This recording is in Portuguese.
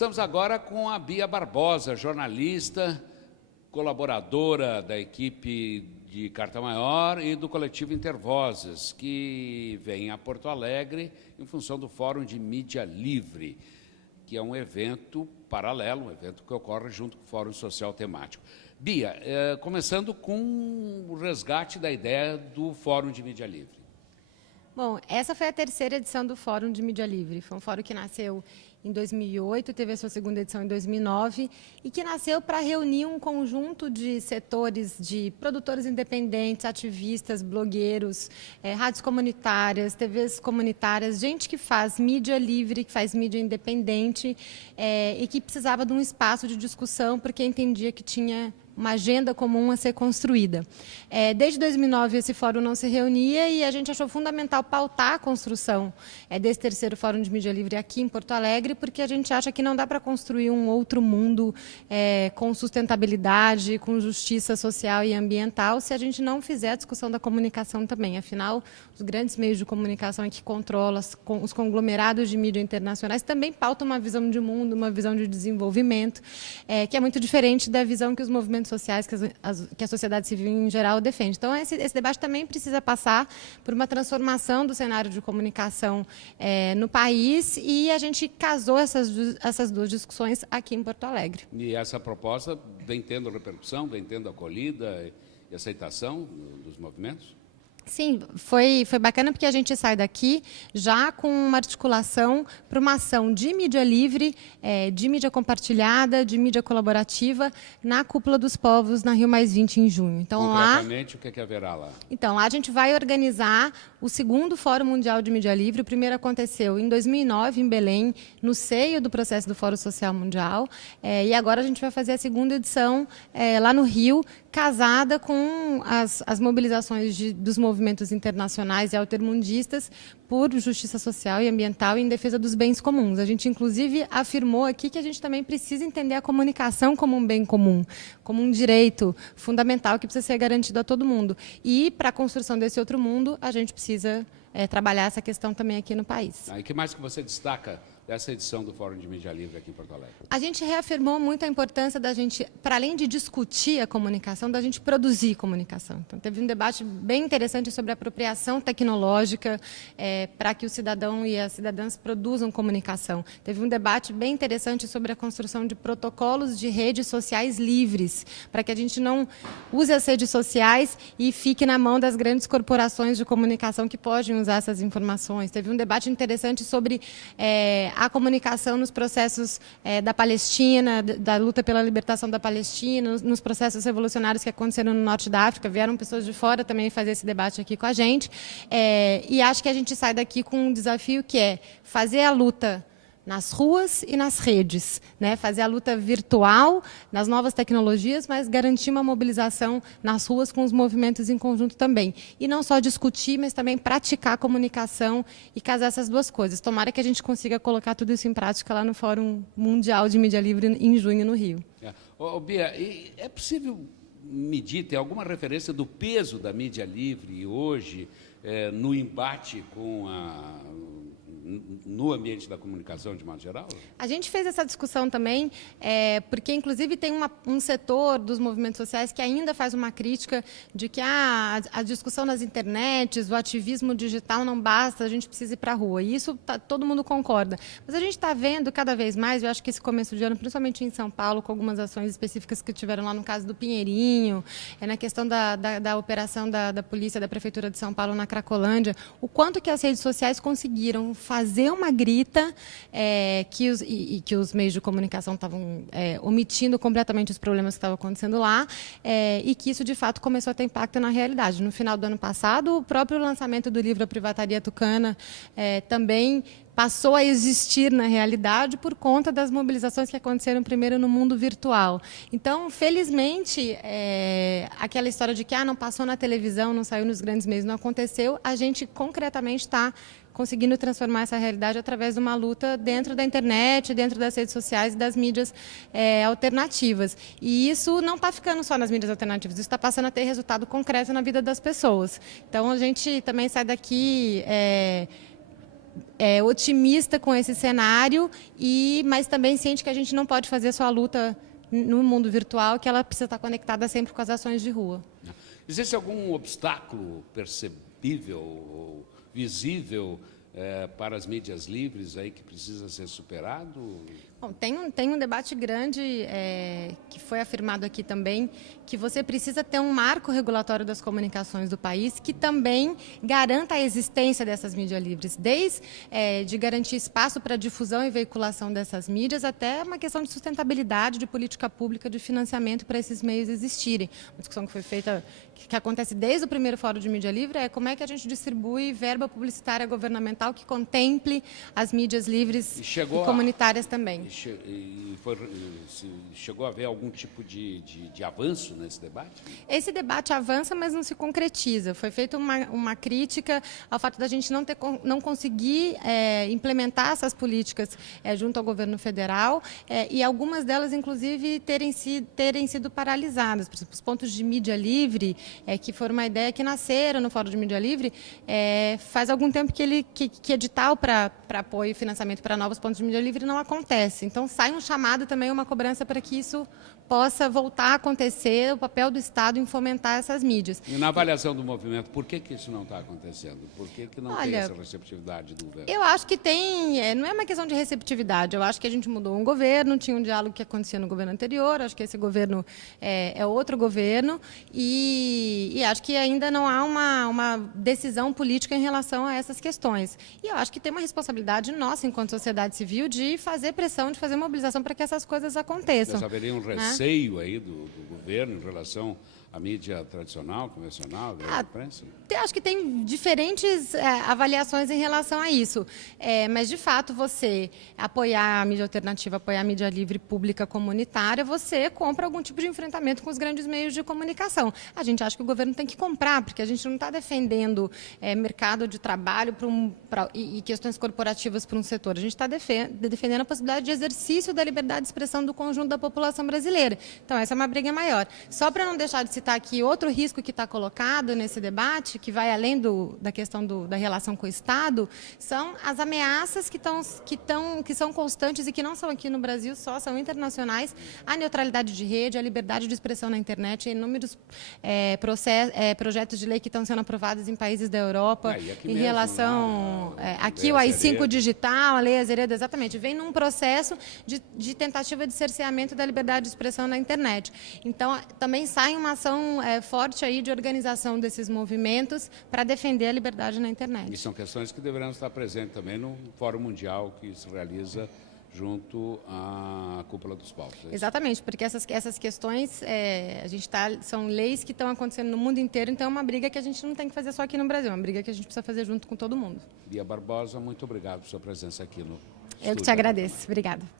Estamos agora com a Bia Barbosa, jornalista, colaboradora da equipe de Carta Maior e do coletivo Intervozes, que vem a Porto Alegre em função do Fórum de Mídia Livre, que é um evento paralelo, um evento que ocorre junto com o Fórum Social Temático. Bia, começando com o resgate da ideia do Fórum de Mídia Livre. Bom, essa foi a terceira edição do Fórum de Mídia Livre. Foi um fórum que nasceu em 2008, teve a sua segunda edição em 2009, e que nasceu para reunir um conjunto de setores de produtores independentes, ativistas, blogueiros, rádios comunitárias, TVs comunitárias, gente que faz mídia livre, que faz mídia independente, e que precisava de um espaço de discussão, porque entendia que tinha uma agenda comum a ser construída. Desde 2009, esse fórum não se reunia e a gente achou fundamental pautar a construção desse terceiro Fórum de Mídia Livre aqui em Porto Alegre, porque a gente acha que não dá para construir um outro mundo com sustentabilidade, com justiça social e ambiental, se a gente não fizer a discussão da comunicação também. Afinal, os grandes meios de comunicação que controlam os conglomerados de mídia internacionais também pautam uma visão de mundo, uma visão de desenvolvimento, que é muito diferente da visão que os movimentos sociais, que a sociedade civil em geral defende. Então, esse debate também precisa passar por uma transformação do cenário de comunicação no país, e a gente casou essas duas discussões aqui em Porto Alegre. E essa proposta vem tendo repercussão, vem tendo acolhida e aceitação dos movimentos? Sim, foi bacana, porque a gente sai daqui já com uma articulação para uma ação de mídia livre, de mídia compartilhada, de mídia colaborativa, na Cúpula dos Povos, na Rio+20, em junho. Então, concretamente, o que haverá lá? Então, lá a gente vai organizar o segundo Fórum Mundial de Mídia Livre. O primeiro aconteceu em 2009, em Belém, no seio do processo do Fórum Social Mundial. E agora a gente vai fazer a segunda edição lá no Rio, casada com as mobilizações dos movimentos internacionais e altermundistas por justiça social e ambiental e em defesa dos bens comuns. A gente, inclusive, afirmou aqui que a gente também precisa entender a comunicação como um bem comum, como um direito fundamental que precisa ser garantido a todo mundo. E, para a construção desse outro mundo, a gente precisa trabalhar essa questão também aqui no país. E o que mais que você destaca dessa edição do Fórum de Mídia Livre aqui em Porto Alegre? A gente reafirmou muito a importância da gente, para além de discutir a comunicação, da gente produzir comunicação. Então, teve um debate bem interessante sobre a apropriação tecnológica para que o cidadão e as cidadãs produzam comunicação. Teve um debate bem interessante sobre a construção de protocolos de redes sociais livres, para que a gente não use as redes sociais e fique na mão das grandes corporações de comunicação que podem usar essas informações. Teve um debate interessante sobre a comunicação nos processos da Palestina, da luta pela libertação da Palestina, nos processos revolucionários que aconteceram no norte da África. Vieram pessoas de fora também fazer esse debate aqui com a gente. E acho que a gente sai daqui com um desafio que é fazer a luta nas ruas e nas redes, né? Fazer a luta virtual, nas novas tecnologias, mas garantir uma mobilização nas ruas com os movimentos em conjunto também. E não só discutir, mas também praticar a comunicação e casar essas duas coisas. Tomara que a gente consiga colocar tudo isso em prática lá no Fórum Mundial de Mídia Livre em junho, no Rio. Bia, é possível medir, ter alguma referência do peso da mídia livre hoje no embate com no ambiente da comunicação, de modo geral? A gente fez essa discussão também, porque, inclusive, tem um setor dos movimentos sociais que ainda faz uma crítica de que a discussão nas internets, o ativismo digital não basta, a gente precisa ir para a rua. E isso todo mundo concorda. Mas a gente está vendo cada vez mais, eu acho que esse começo de ano, principalmente em São Paulo, com algumas ações específicas que tiveram lá no caso do Pinheirinho, na questão da operação da polícia, da Prefeitura de São Paulo na Cracolândia, o quanto que as redes sociais conseguiram fazer uma grita que os meios de comunicação estavam omitindo completamente os problemas que estavam acontecendo lá, e que isso, de fato, começou a ter impacto na realidade. No final do ano passado, o próprio lançamento do livro A Privataria Tucana também passou a existir na realidade por conta das mobilizações que aconteceram primeiro no mundo virtual. Então, felizmente, aquela história de que não passou na televisão, não saiu nos grandes meios, não aconteceu, a gente concretamente está conseguindo transformar essa realidade através de uma luta dentro da internet, dentro das redes sociais e das mídias alternativas. E isso não está ficando só nas mídias alternativas, isso está passando a ter resultado concreto na vida das pessoas. Então, a gente também sai daqui otimista com esse cenário, mas também ciente que a gente não pode fazer só a luta no mundo virtual, que ela precisa estar conectada sempre com as ações de rua. Existe algum obstáculo perceptível ou visível para as mídias livres aí que precisa ser superado? Bom, tem um debate grande que foi afirmado aqui também, que você precisa ter um marco regulatório das comunicações do país que também garanta a existência dessas mídias livres, desde de garantir espaço para difusão e veiculação dessas mídias, até uma questão de sustentabilidade, de política pública, de financiamento para esses meios existirem. Uma discussão que foi feita, que acontece desde o primeiro Fórum de Mídia Livre, é como é que a gente distribui verba publicitária governamental que contemple as mídias livres e comunitárias também. Chegou a haver algum tipo de avanço nesse debate? Esse debate avança, mas não se concretiza. Foi feita uma crítica ao fato da gente não conseguir implementar essas políticas junto ao governo federal e algumas delas, inclusive, terem sido paralisadas. Por exemplo, os pontos de mídia livre, que foram uma ideia que nasceram no Fórum de Mídia Livre, faz algum tempo que edital para apoio e financiamento para novos pontos de mídia livre não acontece. Então, sai um chamado também, uma cobrança para que isso possa voltar a acontecer, o papel do Estado em fomentar essas mídias. E na avaliação do movimento, por que isso não está acontecendo? Por que não tem essa receptividade do governo? Eu acho que não é uma questão de receptividade, eu acho que a gente mudou um governo, tinha um diálogo que acontecia no governo anterior, acho que esse governo é outro governo e acho que ainda não há uma decisão política em relação a essas questões. E eu acho que tem uma responsabilidade nossa, enquanto sociedade civil, de fazer pressão, de fazer mobilização para que essas coisas aconteçam. Mas haveria um receio aí do governo em relação à mídia tradicional, convencional, da imprensa? Acho que tem diferentes avaliações em relação a isso. Mas, de fato, você apoiar a mídia alternativa, apoiar a mídia livre pública comunitária, você compra algum tipo de enfrentamento com os grandes meios de comunicação. A gente acha que o governo tem que comprar, porque a gente não está defendendo mercado de trabalho e questões corporativas para um setor. A gente está defendendo a possibilidade de exercício da liberdade de expressão do conjunto da população brasileira. Então, essa é uma briga maior. Só para não deixar de citar aqui outro risco que está colocado nesse debate, que vai além da questão da relação com o Estado, são as ameaças que são constantes e que não são aqui no Brasil só, são internacionais, a neutralidade de rede, a liberdade de expressão na internet, inúmeros projetos de lei que estão sendo aprovados em países da Europa, em relação... aqui o AI-5 digital, a Lei Azeredo, exatamente, vem num processo de tentativa de cerceamento da liberdade de expressão na internet. Então, também sai uma ação forte aí de organização desses movimentos para defender a liberdade na internet. E são questões que deverão estar presentes também no Fórum Mundial que se realiza junto à Cúpula dos Povos. Exatamente, porque essas questões são leis que estão acontecendo no mundo inteiro, então é uma briga que a gente não tem que fazer só aqui no Brasil, é uma briga que a gente precisa fazer junto com todo mundo. Bia Barbosa, muito obrigado por sua presença aqui no Eu que te agradeço. Obrigada.